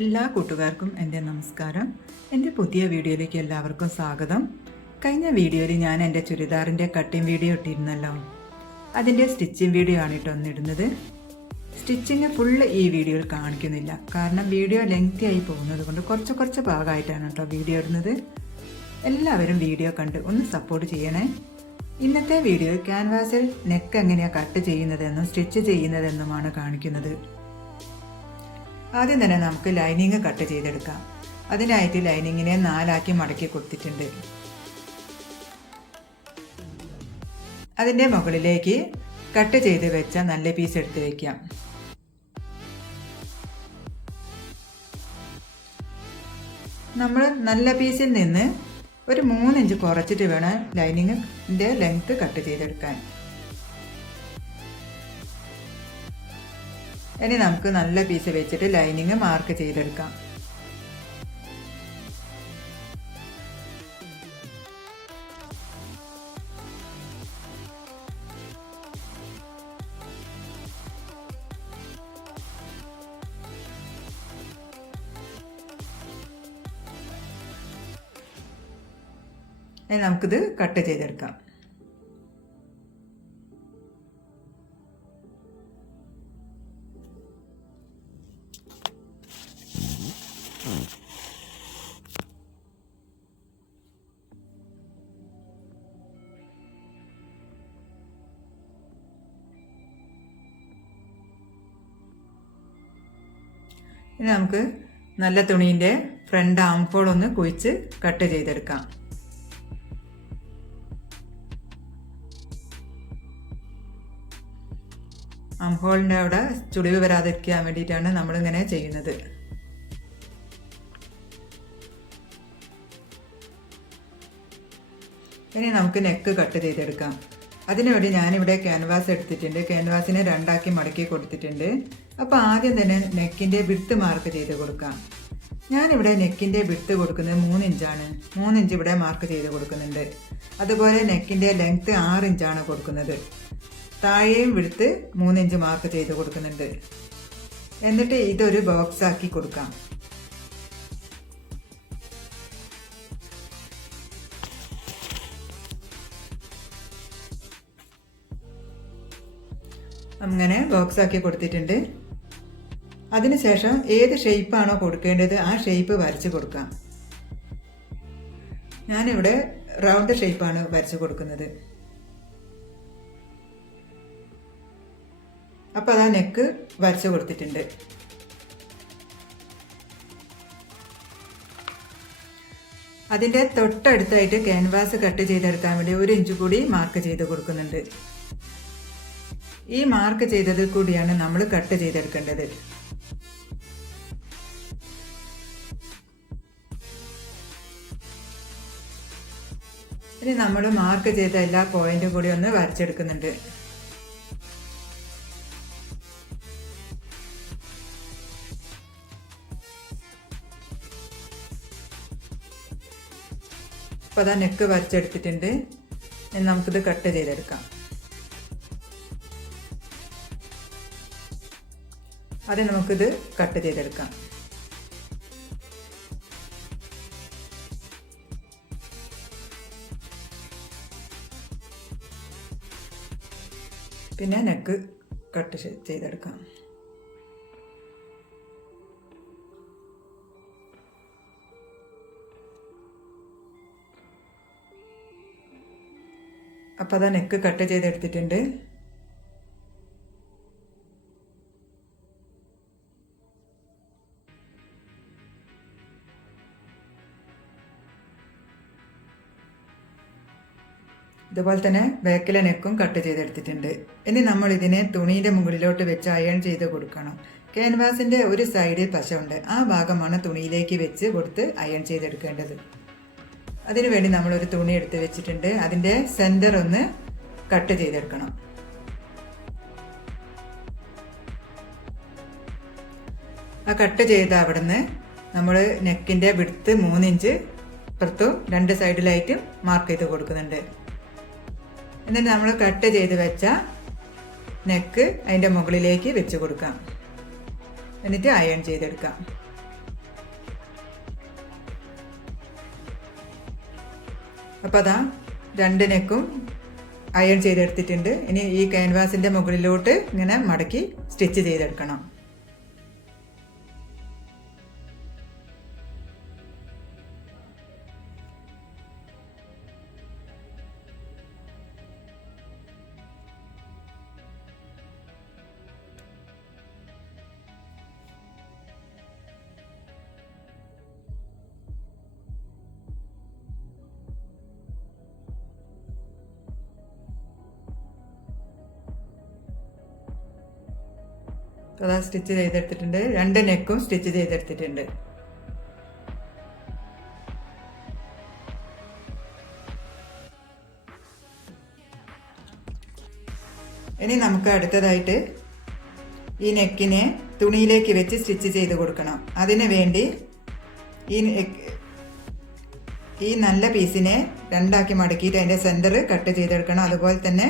എല്ലാ കൂട്ടുകാർക്കും എൻ്റെ നമസ്കാരം. എൻ്റെ പുതിയ വീഡിയോയിലേക്ക് എല്ലാവർക്കും സ്വാഗതം. കഴിഞ്ഞ വീഡിയോയിൽ ഞാൻ എൻ്റെ ചുരിദാറിൻ്റെ കട്ടിങ് വീഡിയോ ഇട്ടിരുന്നല്ലോ. അതിൻ്റെ സ്റ്റിച്ചിങ് വീഡിയോ ആണ് ഇട്ടൊന്നിടുന്നത്. സ്റ്റിച്ചിങ് ഫുള്ള് ഈ വീഡിയോയിൽ കാണിക്കുന്നില്ല, കാരണം വീഡിയോ ലെങ്തി ആയി പോകുന്നത് കൊണ്ട് കുറച്ച് ഭാഗമായിട്ടാണ് കേട്ടോ വീഡിയോ ഇടുന്നത്. എല്ലാവരും വീഡിയോ കണ്ട് ഒന്ന് സപ്പോർട്ട് ചെയ്യണേ. ഇന്നത്തെ വീഡിയോ ക്യാൻവാസിൽ നെക്ക് എങ്ങനെയാണ് കട്ട് ചെയ്യുന്നതെന്നും സ്റ്റിച്ച് ചെയ്യുന്നതെന്നുമാണ് കാണിക്കുന്നത്. ആദ്യം തന്നെ നമുക്ക് ലൈനിങ് കട്ട് ചെയ്തെടുക്കാം. അതിനായിട്ട് ലൈനിങ്ങിനെ 4 ആക്കി മടക്കി കൊടുത്തിട്ടുണ്ട്. അതിൻ്റെ മുകളിലേക്ക് കട്ട് ചെയ്ത് വെച്ച നല്ല പീസ് എടുത്ത് വയ്ക്കാം. നമ്മൾ നല്ല പീസിൽ നിന്ന് ഒരു 3 ഇഞ്ച് കുറച്ചിട്ട് വേണം ലൈനിങ്ങിൻ്റെ ലെങ്ത് കട്ട് ചെയ്തെടുക്കാൻ. ഇനി നമുക്ക് നല്ല പീസ് വെച്ചിട്ട് ലൈനിങ് മാർക്ക് ചെയ്തെടുക്കാം. ഇനി നമുക്കിത് കട്ട് ചെയ്തെടുക്കാം. ഇനി നമുക്ക് നല്ല തുണീൻ്റെ ഫ്രണ്ട് ആംഫോൾ ഒന്ന് കുഴിച്ച് കട്ട് ചെയ്തെടുക്കാം. ആംഹോളിൻ്റെ അവിടെ ചുളിവ് വരാതിരിക്കാൻ വേണ്ടിയിട്ടാണ് നമ്മളിങ്ങനെ ചെയ്യുന്നത്. ഇനി നമുക്ക് നെക്ക് കട്ട് ചെയ്തെടുക്കാം. അതിനുവേണ്ടി ഞാനിവിടെ ക്യാൻവാസ് എടുത്തിട്ടുണ്ട്. ക്യാൻവാസിനെ 2 ആക്കി മടക്കി കൊടുത്തിട്ടുണ്ട്. അപ്പോൾ ആദ്യം തന്നെ നെക്കിൻ്റെ വിഡ്ത്ത് മാർക്ക് ചെയ്ത് കൊടുക്കാം. ഞാനിവിടെ നെക്കിൻ്റെ വിഡ്ത്ത് കൊടുക്കുന്നത് 3 ഇഞ്ചാണ്. 3 ഇഞ്ച് ഇവിടെ മാർക്ക് ചെയ്ത് കൊടുക്കുന്നുണ്ട്. അതുപോലെ നെക്കിൻ്റെ ലെങ്ത്ത് 6 ഇഞ്ചാണ് കൊടുക്കുന്നത്. താഴെയും വിഡ്ത്ത് 3 ഇഞ്ച് മാർക്ക് ചെയ്ത് കൊടുക്കുന്നുണ്ട്. എന്നിട്ട് ഇതൊരു ബോക്സ് ആക്കി കൊടുക്കാം. അങ്ങനെ ബോക്സ് ആക്കി കൊടുത്തിട്ടുണ്ട്. അതിനുശേഷം ഏത് ഷേപ്പാണോ കൊടുക്കേണ്ടത് ആ ഷേപ്പ് വരച്ച് കൊടുക്കാം. ഞാനിവിടെ റൗണ്ട് ഷേപ്പാണ് വരച്ച് കൊടുക്കുന്നത്. അപ്പോൾ അതാ നെക്ക് വരച്ച് കൊടുത്തിട്ടുണ്ട്. അതിൻ്റെ തൊട്ടടുത്തായിട്ട് ക്യാൻവാസ് കട്ട് ചെയ്തെടുക്കാൻ വേണ്ടി 1 ഇഞ്ച് കൂടി മാർക്ക് ചെയ്ത് കൊടുക്കുന്നുണ്ട്. ഈ മാർക്ക് ചെയ്തത് കൂടിയാണ് നമ്മൾ കട്ട് ചെയ്തെടുക്കേണ്ടത്. ഇനി നമ്മൾ മാർക്ക് ചെയ്ത എല്ലാ പോയിന്റും കൂടി ഒന്ന് വരച്ചെടുക്കുന്നുണ്ട്. അപ്പോൾ അതാ നെക്ക് വരച്ചെടുത്തിട്ടുണ്ട്. ഇനി നമുക്കിത് കട്ട് ചെയ്തെടുക്കാം. അത് നമുക്കിത് കട്ട് ചെയ്തെടുക്കാം. പിന്നെ നെക്ക് കട്ട് ചെയ്തെടുക്കാം. അപ്പോൾ അതാ നെക്ക് കട്ട് ചെയ്തെടുത്തിട്ടുണ്ട്. ഇതുപോലെ തന്നെ ബാക്കിലെ നെക്കും കട്ട് ചെയ്തെടുത്തിട്ടുണ്ട്. ഇനി നമ്മൾ ഇതിനെ തുണീൻ്റെ മുകളിലോട്ട് വെച്ച് അയൺ ചെയ്ത് കൊടുക്കണം. ക്യാൻവാസിൻ്റെ ഒരു സൈഡിൽ പശയുണ്ട്. ആ ഭാഗമാണ് തുണിയിലേക്ക് വെച്ച് കൊടുത്ത് അയൺ ചെയ്തെടുക്കേണ്ടത്. അതിനുവേണ്ടി നമ്മളൊരു തുണി എടുത്ത് വെച്ചിട്ടുണ്ട്. അതിൻ്റെ സെൻറ്റർ ഒന്ന് കട്ട് ചെയ്തെടുക്കണം. ആ കട്ട് ചെയ്ത അവിടെ നിന്ന് നമ്മൾ നെക്കിൻ്റെ വിഡ്ത്ത് 3 ഇഞ്ച് പുറത്തും 2 സൈഡിലായിട്ട് മാർക്ക് ചെയ്ത് കൊടുക്കുന്നുണ്ട്. എന്നിട്ട് നമ്മൾ കട്ട് ചെയ്ത് വെച്ച നെക്ക് അതിൻ്റെ മുകളിലേക്ക് വെച്ച് കൊടുക്കാം. എന്നിട്ട് അയൺ ചെയ്തെടുക്കാം. അപ്പോൾ അതാ 2 നെക്കും അയൺ ചെയ്തെടുത്തിട്ടുണ്ട്. ഇനി ഈ ക്യാൻവാസിൻ്റെ മുകളിലോട്ട് ഇങ്ങനെ മടക്കി സ്റ്റിച്ച് ചെയ്തെടുക്കണം. അതാ സ്റ്റിച്ച് ചെയ്തെടുത്തിട്ടുണ്ട്. 2 നെക്കും സ്റ്റിച്ച് ചെയ്തെടുത്തിട്ടുണ്ട്. ഇനി നമുക്ക് അടുത്തതായിട്ട് ഈ നെക്കിനെ തുണിയിലേക്ക് വെച്ച് സ്റ്റിച്ച് ചെയ്ത് കൊടുക്കണം. അതിനു വേണ്ടി ഈ നല്ല പീസിനെ 2ആക്കി മടക്കിയിട്ട് അതിൻ്റെ സെൻറ്റർ കട്ട് ചെയ്തെടുക്കണം. അതുപോലെ തന്നെ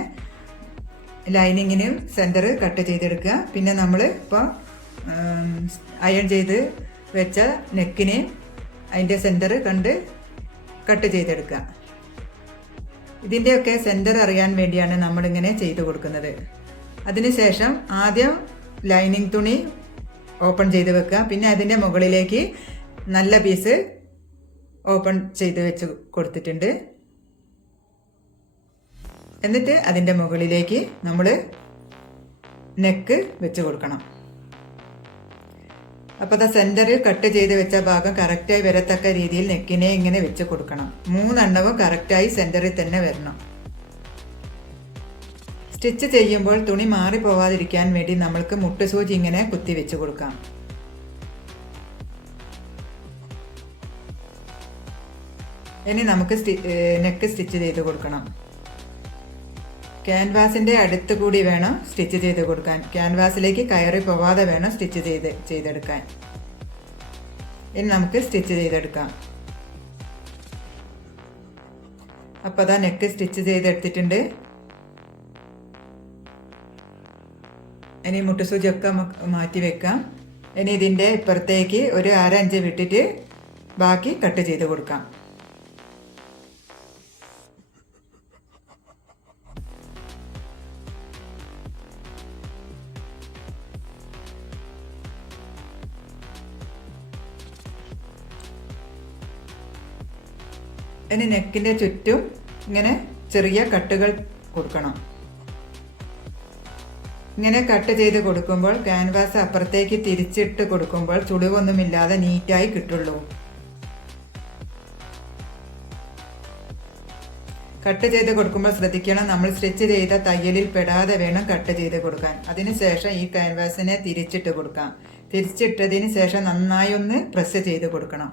ലൈനിങ്ങിനും സെൻറ്റർ കട്ട് ചെയ്തെടുക്കുക. പിന്നെ നമ്മൾ ഇപ്പോൾ അയൺ ചെയ്ത് വെച്ച നെക്കിനെ അതിൻ്റെ സെൻറ്റർ കട്ട് ചെയ്തെടുക്കുക. ഇതിൻ്റെയൊക്കെ സെൻറ്റർ അറിയാൻ വേണ്ടിയാണ് നമ്മളിങ്ങനെ ചെയ്ത് കൊടുക്കുന്നത്. അതിനുശേഷം ആദ്യം ലൈനിങ് തുണി ഓപ്പൺ ചെയ്ത് വെക്കുക. പിന്നെ അതിൻ്റെ മുകളിലേക്ക് നല്ല പീസ് ഓപ്പൺ ചെയ്ത് വെച്ച് കൊടുത്തിട്ടുണ്ട്. എന്നിട്ട് അതിൻ്റെ മുകളിലേക്ക് നമ്മൾ നെക്ക് വെച്ച് കൊടുക്കണം. അപ്പോൾ അത് സെൻറ്റർ കട്ട് ചെയ്ത് വെച്ച ഭാഗം കറക്റ്റായി വരത്തക്ക രീതിയിൽ നെക്കിനെ ഇങ്ങനെ വെച്ച് കൊടുക്കണം. 3 എണ്ണവും കറക്റ്റായി സെൻറ്ററിൽ തന്നെ വരണം. സ്റ്റിച്ച് ചെയ്യുമ്പോൾ തുണി മാറിപ്പോവാതിരിക്കാൻ വേണ്ടി നമ്മൾക്ക് മുട്ടുസൂചി ഇങ്ങനെ കുത്തി വെച്ച് കൊടുക്കാം. ഇനി നമുക്ക് നെക്ക് സ്റ്റിച്ച് ചെയ്ത് കൊടുക്കണം. ക്യാൻവാസിൻ്റെ അടുത്ത് കൂടി വേണം സ്റ്റിച്ച് ചെയ്ത് കൊടുക്കാൻ. ക്യാൻവാസിലേക്ക് കയറി പോവാതെ വേണം സ്റ്റിച്ച് ചെയ്തെടുക്കാൻ. ഇനി നമുക്ക് സ്റ്റിച്ച് ചെയ്തെടുക്കാം. അപ്പോൾ അതാ നെക്ക് സ്റ്റിച്ച് ചെയ്തെടുത്തിട്ടുണ്ട്. ഇനി മുട്ടുസൂചിയൊക്കെ മാറ്റി വെക്കാം. ഇനി ഇതിൻ്റെ ഇപ്പുറത്തേക്ക് ഒരു 1/2 ഇഞ്ച് വിട്ടിട്ട് ബാക്കി കട്ട് ചെയ്ത് കൊടുക്കാം. ഇനി നെക്കിൻ്റെ ചുറ്റും ഇങ്ങനെ ചെറിയ കട്ടുകൾ കൊടുക്കണം. ഇങ്ങനെ കട്ട് ചെയ്ത് കൊടുക്കുമ്പോൾ ക്യാൻവാസ് അപ്പുറത്തേക്ക് തിരിച്ചിട്ട് കൊടുക്കുമ്പോൾ ചുളിവൊന്നുമില്ലാതെ നീറ്റായി കിട്ടുള്ളൂ. കട്ട് ചെയ്ത് കൊടുക്കുമ്പോൾ ശ്രദ്ധിക്കണം, നമ്മൾ സ്റ്റിച്ച് ചെയ്ത തയ്യലിൽ പെടാതെ വേണം കട്ട് ചെയ്ത് കൊടുക്കാൻ. അതിനുശേഷം ഈ ക്യാൻവാസിനെ തിരിച്ചിട്ട് കൊടുക്കാം. തിരിച്ചിട്ടതിന് ശേഷം നന്നായി ഒന്ന് പ്രസ് ചെയ്ത് കൊടുക്കണം.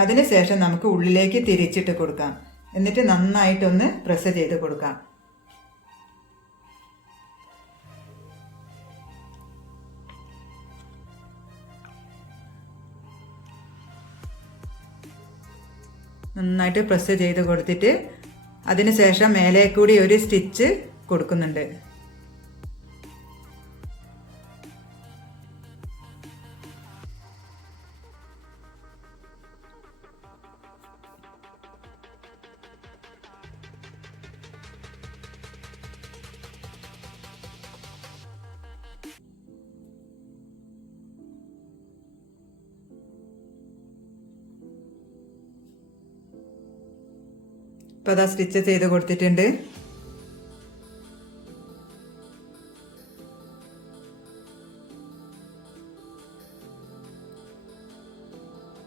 അതിനുശേഷം നമുക്ക് ഉള്ളിലേക്ക് തിരിച്ചിട്ട് കൊടുക്കാം. എന്നിട്ട് നന്നായിട്ടൊന്ന് പ്രസ് ചെയ്ത് കൊടുക്കാം. നന്നായിട്ട് പ്രസ് ചെയ്ത് കൊടുത്തിട്ട് അതിനുശേഷം മേലെ കൂടി ഒരു സ്റ്റിച്ച് കൊടുക്കുന്നുണ്ട്. ഇപ്പോൾ അതാ സ്റ്റിച്ച് ചെയ്ത് കൊടുത്തിട്ടുണ്ട്.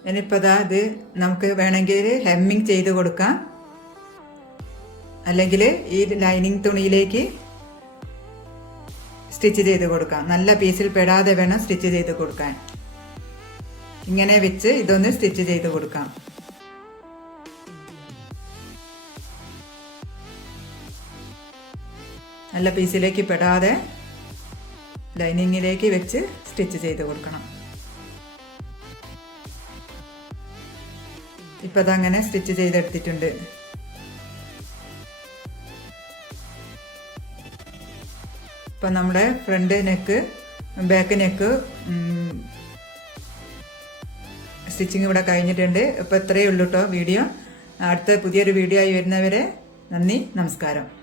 ഇനിയിപ്പോൾ അതാ ഇത് നമുക്ക് വേണമെങ്കിൽ ഹെമ്മിങ് ചെയ്ത് കൊടുക്കാം, അല്ലെങ്കിൽ ഈ ലൈനിങ് തുണിയിലേക്ക് സ്റ്റിച്ച് ചെയ്ത് കൊടുക്കാം. നല്ല പീസിൽ പെടാതെ വേണം സ്റ്റിച്ച് ചെയ്ത് കൊടുക്കാൻ. ഇങ്ങനെ വെച്ച് ഇതൊന്ന് സ്റ്റിച്ച് ചെയ്ത് കൊടുക്കാം. നല്ല പീസിലേക്ക് പെടാതെ ലൈനിങ്ങിലേക്ക് വെച്ച് സ്റ്റിച്ച് ചെയ്ത് കൊടുക്കണം. ഇപ്പോൾ അതങ്ങനെ സ്റ്റിച്ച് ചെയ്തെടുത്തിട്ടുണ്ട്. ഇപ്പം നമ്മുടെ front neck back neck stitching ഇവിടെ കഴിഞ്ഞിട്ടുണ്ട്. ഇപ്പോൾ ഇത്രയേ ഉള്ളൂ കേട്ടോ വീഡിയോ. അടുത്ത പുതിയൊരു വീഡിയോ ആയി വരുന്നവരെ നന്ദി, നമസ്കാരം.